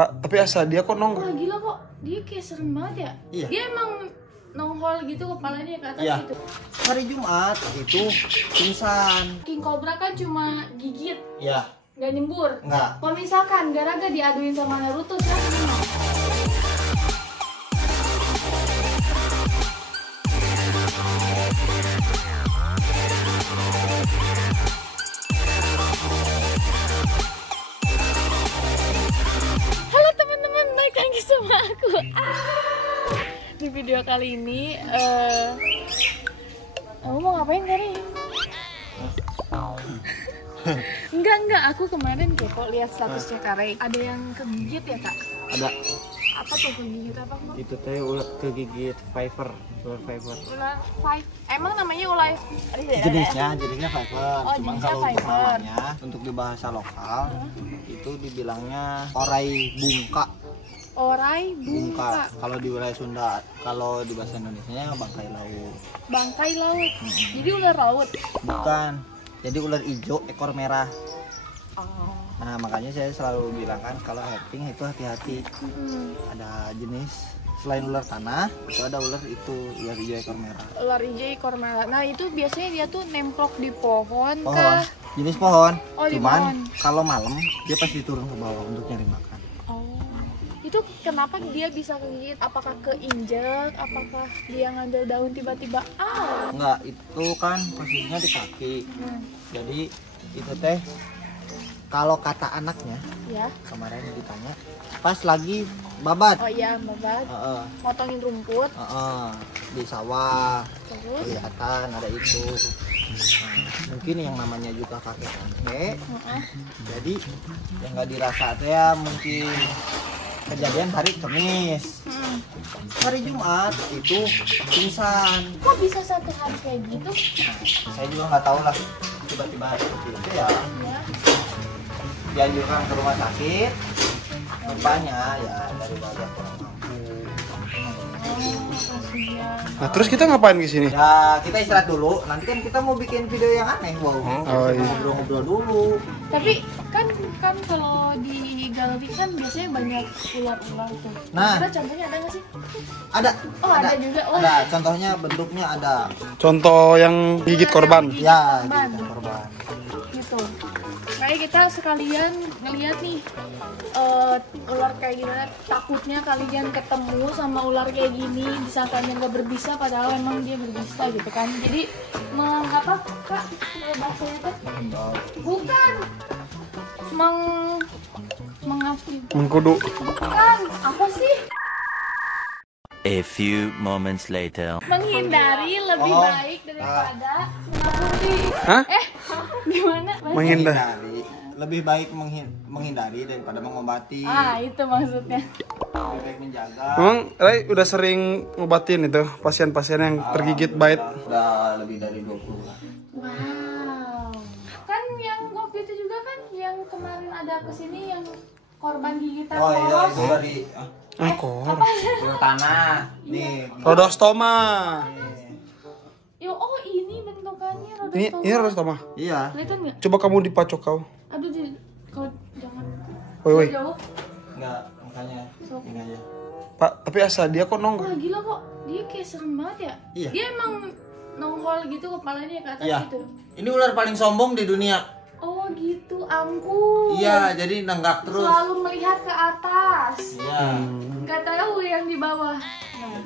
Pak, tapi asal dia kok nongol. Wah gila kok, dia kayak serem banget ya. Iya. Dia emang nongol gitu kepalanya ke atas Iya. gitu. Hari Jumat itu pingsan. King Cobra kan cuma gigit, Iya. nggak nyembur. Enggak. Kalau misalkan Garaga diaduin sama Naruto, siapa yang menang? Halo teman-teman, balik lagi sama aku. Di video kali ini, kamu mau ngapain Kari? Enggak, aku kemarin kepo lihat statusnya Kare. Ada yang kegigit ya kak? Ada. Apa tuh kegigit apa Bang? Itu teh ular kegigit Viper, ular Viper. Ular five. Emang namanya ular? Jenisnya Viper. Oh, Cuman jenisnya kalau untuk Viper. namanya, untuk di bahasa lokal itu dibilangnya orai bungka. Orai bungka. Kalau di wilayah Sunda, kalau di bahasa Indonesianya bangkai laut. Bangkai laut. Jadi ular laut. Bukan. Jadi ular hijau ekor merah. Oh. Nah, makanya saya selalu bilang kan kalau herping itu hati-hati. Ada jenis selain ular tanah, itu ada ular ular hijau ekor merah. Ular hijau ekor merah. Nah itu biasanya dia tuh nemplok di pohon Pohon. kah? Jenis pohon. Oh, di Cuman pohon. kalau malam dia pasti turun ke bawah untuk nyari makan. Oh. Itu kenapa dia bisa kegigit? Apakah keinjek? Apakah dia ngambil daun tiba-tiba? Enggak, itu kan posisinya di kaki. Jadi itu teh kalau kata anaknya Ya. kemarin ditanya pas lagi babat. Oh iya, babat. Heeh, Motongin rumput. heeh, di sawah Terus. kelihatan ada itu. Nah, mungkin yang namanya juga kakek-kakek. Jadi yang nggak dirasa teh ya mungkin kejadian hari Kamis. Hari Jumat itu pingsan. Kok bisa satu hari kayak gitu? Saya juga nggak tahu lah, tiba-tiba seperti itu ya. Ya. Dianjurkan ke rumah sakit. Rupanya ya dari wajah kurang mampu. Kasihan. Nah, terus kita ngapain ke sini? Ya kita istirahat dulu. Nanti kan kita mau bikin video yang aneh, wow. Oh, iya. Ngobrol-ngobrol dulu. Tapi kan kalau di galeri kan biasanya banyak ular-ular tuh. Nah. Kira contohnya ada nggak sih? Ada. Oh, ada juga. Oh. Ada. Contohnya bentuknya ada. Contoh yang gigit korban. Ya, Korban. gigitan korban. Gitu. Kayak kita sekalian ngeliat nih ular kayak gimana. Takutnya kalian ketemu sama ular kayak gini, disangkanya nggak berbisa padahal emang dia berbisa gitu kan. Jadi mengapa kak bahasanya tuh? Bukan mengapa? Mengkudu. Bukan apa sih? A few moments later. Menghindari lebih Oh. baik daripada mengakui. Hah? Gimana? Mas? Menghindari. Lebih baik menghindari daripada mengobati. Itu maksudnya. Lebih baik menjaga. Emang Ray udah sering ngobatin itu pasien-pasien yang tergigit bite? Udah lebih dari 20 lah. Wow. Kan yang waktu itu juga kan yang kemarin ada kesini yang korban gigitan Oh iya, poros. itu dari Ekor. Apa? ular tanah. Nih. Rodostoma. Yo, oh ini bentukannya roda Ini rodostoma. Iya. Kelihatan nggak? Coba kamu dipacok kau. Aduh, kalau jangan. Woi. Jauh. Enggak, makanya ini aja. Pak, tapi asal dia kok Wah nongol. gila kok, dia kayak serem banget ya. Iya. Dia emang nongol gitu kepalanya ke atas Iya. gitu. Ini ular paling sombong di dunia. Oh gitu, ampun. Iya, jadi nenggak terus. Selalu melihat ke atas. Iya. Nggak tahu yang di bawah. Nah,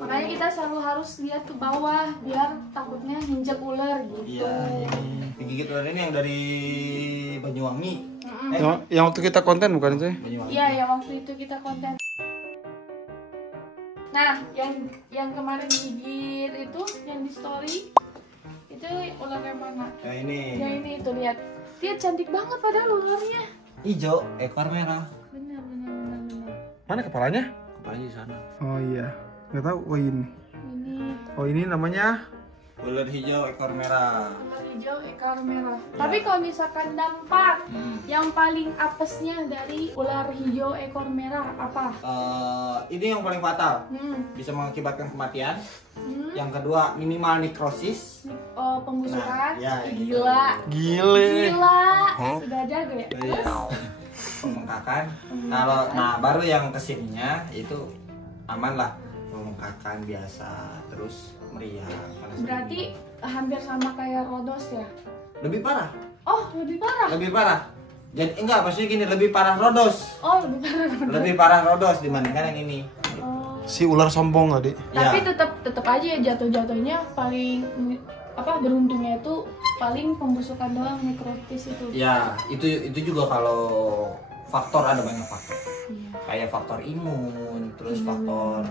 makanya kita selalu harus lihat ke bawah biar takutnya injak ular gitu. Iya, ini digigit ular ini yang dari Banyuwangi. Yang waktu kita konten bukan itu? Banyuwangi. Iya, yang waktu itu kita konten. Nah, yang kemarin gigit itu yang di story itu ular yang mana? Nah, ini Yang ini tuh lihat. Dia cantik banget padahal ularnya. hijau, ekor merah. Bener. Mana kepalanya? Kepalanya di sana. Oh iya. Nggak tahu. Oh ini. Ini Oh ini namanya. Ular hijau, ekor merah. ular hijau ekor merah. Tapi kalau misalkan dampak yang paling apesnya dari ular hijau ekor merah apa? Ini yang paling fatal. Bisa mengakibatkan kematian. Yang kedua, minimal nekrosis. Pembusukan. Nah, ya, yang Gila. Gile. Gila. Sudah jaga ya? Iya. pembengkakan. Kalau nah baru yang kesininya itu aman lah, pembengkakan biasa terus meriang. Berarti hampir sama kayak Rodos ya? Lebih parah. Oh, lebih parah. Lebih parah. Jadi enggak, maksudnya gini, lebih parah Rodos. Oh, lebih parah. Lebih parah Rodos dibandingkan yang ini. Oh. Si ular sombong tadi. Tapi Ya. tetap aja ya jatuhnya paling beruntungnya itu paling pembusukan doang mikrotis itu. Ya, itu juga kalau faktor, ada banyak faktor. Iya. Kayak faktor imun, terus faktor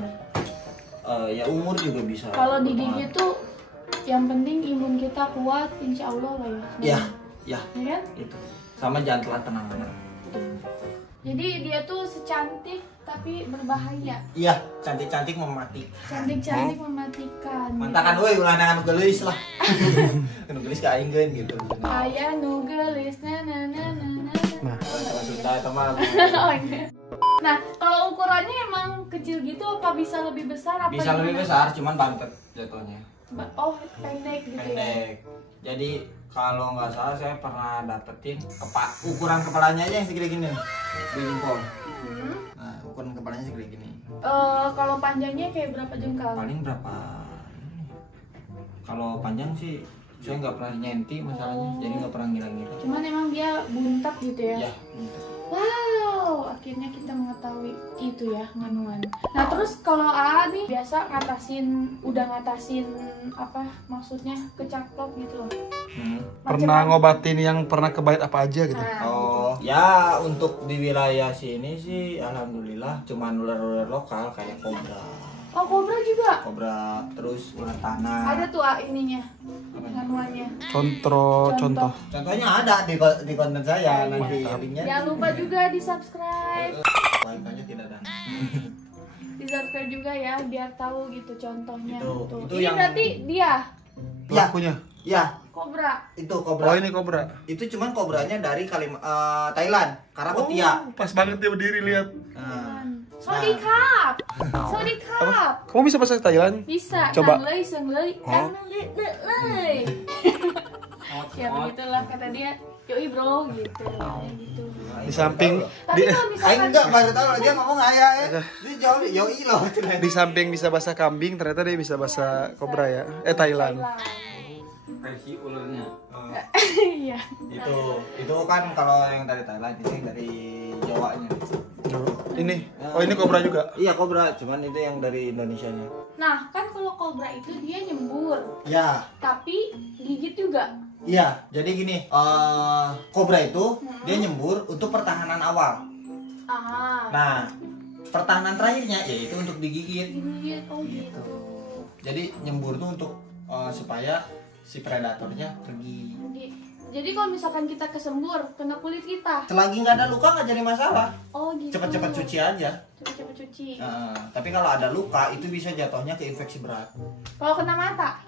ya umur juga bisa. Kalau berpengaruh. digigit tuh yang penting imun kita kuat, insya Allah lah ya. Ya, Ya kan? itu. Sama jangan telat tenang benar. Jadi dia tuh secantik tapi berbahaya. Iya, cantik-cantik mematikan. Cantik-cantik mematikan. Mantakan euy ulah nangan gelis lah. Kan gelis ka aingkeun gitu. Aya nu geulis na. Nah, Kalau Sunda itu mah. Oh, iya. Nah, kalau ukurannya emang kecil gitu apa bisa lebih besar apa Bisa lebih gimana? besar, cuman bantet jatuhnya. Oh, pendek gitu ya. Pendek. Jadi kalau nggak salah saya pernah dapetin ukuran kepalanya aja yang segede gini nih. Di jempol. Nah, ukuran kepalanya segede gini. Kalau panjangnya kayak berapa jengkal? Paling berapa? Kalau panjang sih saya nggak pernah nyenti masalahnya, jadi nggak pernah ngira-ngira. Cuman emang dia buntat gitu ya. Ya, Wow, akhirnya kita mengetahui itu ya nganuan. Nah terus kalau AA nih biasa udah ngatasin apa maksudnya kecaplok gitu loh. pernah ngobatin yang pernah kebait apa aja gitu. Nah, Oh, ya untuk di wilayah sini sih alhamdulillah cuman ular-ular lokal kayak kobra. oh kobra juga. Kobra terus ular tanah. Ada tuh ininya, nganuannya. Contoh. Contohnya ada di konten saya nanti linknya. Jangan lupa juga di subscribe. Linknya tidak ada. Di subscribe juga ya biar tahu gitu contohnya. Itu- Tuh. itu Ini yang- berarti dia Pelakunya. Ya, kobra. itu kobra. Oh, ini kobra. Itu cuman kobranya dari Thailand, Karakotia. Pas banget dia berdiri lihat. Nah, Sorry kap. Sorry kap. Kamu bisa bahasa Thailand? Bisa. Coba. Senglei. Ya begitulah kata dia. Yoi bro gitu. Kayak gitu. Di samping Tapi di, kalau Aing misalkan enggak bahasa tahu dia ngomong ayah ya. Dia jawab yoi loh. di samping bisa bahasa kambing, ternyata dia bisa bahasa kobra ya. Thailand. Versi ularnya. Iya. Itu kan kalau yang dari Thailand, ini dari Jawanya. Ini. Oh, ini kobra juga. Iya kobra, cuman itu yang dari Indonesianya. Nah, kan kalau kobra itu dia nyembur, Ya, tapi gigit juga. iya. Jadi gini, kobra itu dia nyembur untuk pertahanan awal. Ah. Nah, pertahanan terakhirnya yaitu untuk digigit. Gigit. Oh gitu. Jadi nyembur tuh untuk supaya si predatornya pergi. Jadi kalau misalkan kita kesembur, kena kulit kita. Selagi nggak ada luka nggak jadi masalah. Oh gitu. Cepet-cepet cuci aja. Cepet-cepet cuci. Tapi kalau ada luka itu bisa jatuhnya ke infeksi berat. Kalau kena mata,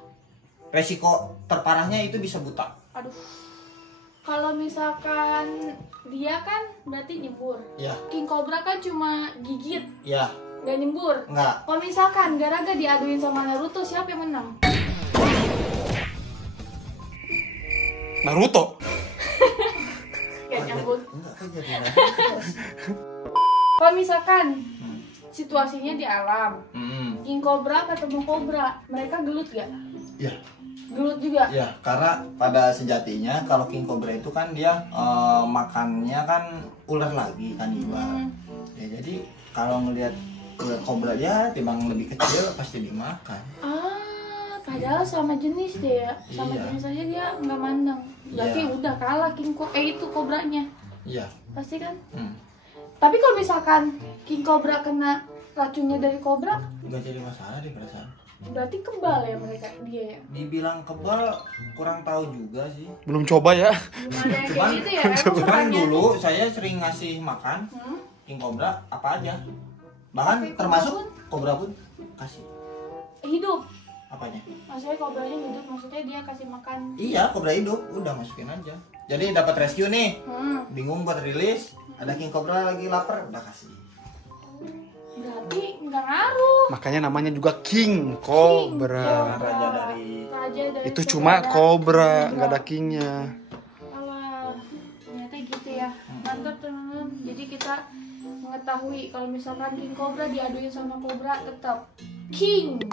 Resiko terparahnya itu bisa buta. aduh. Kalau misalkan dia kan berarti nyembur. Ya, King Cobra kan cuma gigit, ya, gak nyembur. enggak. Kalau misalkan Garaga diaduin sama Naruto, siapa yang menang? Naruto. Gak nyambung. Enggak kan jadi. Kalau misalkan situasinya di alam, Hmm. King Cobra ketemu Cobra, mereka gelut gak? Ya, Gelut juga. ya, karena pada sejatinya kalau king cobra itu kan dia makannya kan ular lagi kan Ya, jadi kalau ngelihat ular cobra dia timbang lebih kecil pasti dimakan. Padahal sama jenis deh ya, sama Iya. jenis aja dia nggak mandang. Berarti Iya. udah kalah itu kobranya, Iya. pasti kan? Hmm. Tapi kalau misalkan King Cobra kena racunnya dari kobra, Nggak jadi masalah deh perasaan. berarti kebal ya dia ya. Dibilang kebal kurang tahu juga sih. Belum coba ya. Belum ada yang Cuman- kayak gitu ya. Emang Cuman pertanyaan- dulu saya sering ngasih makan king cobra apa aja. Bahkan Sampai termasuk kobra cobra pun kasih. hidup. Apanya? Maksudnya kobranya hidup, maksudnya dia kasih makan. Iya, cobra hidup, udah masukin aja. Jadi dapat rescue nih, bingung buat rilis, ada king cobra lagi lapar, udah kasih. Berarti nggak ngaruh. Makanya namanya juga King Cobra. Karena raja dari Raja dari Itu cuma segala- kobra, nggak ada kingnya. Alah, ternyata gitu ya. Mantap teman-teman. Jadi mengetahui kalau misalkan king cobra diaduin sama cobra tetap king.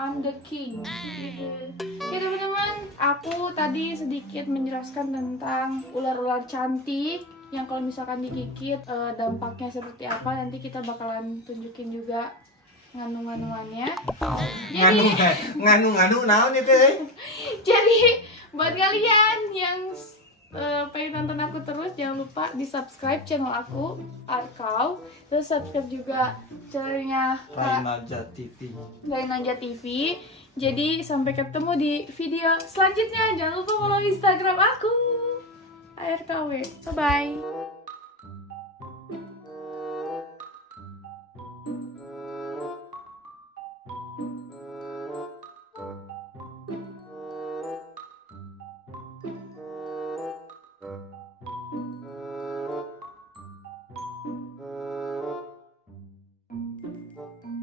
I'm the king. Gitu. Oke teman-teman, aku tadi sedikit menjelaskan tentang ular-ular cantik yang kalau misalkan digigit dampaknya seperti apa. Nanti kita bakalan tunjukin juga nganu-nganuannya. Nganu naon itu? Jadi buat kalian yang pengen nonton aku terus, jangan lupa di subscribe channel aku Arkau, terus subscribe juga channelnya Rainaja TV. Jadi sampai ketemu di video selanjutnya. Jangan lupa follow Instagram aku ARKW. Bye bye.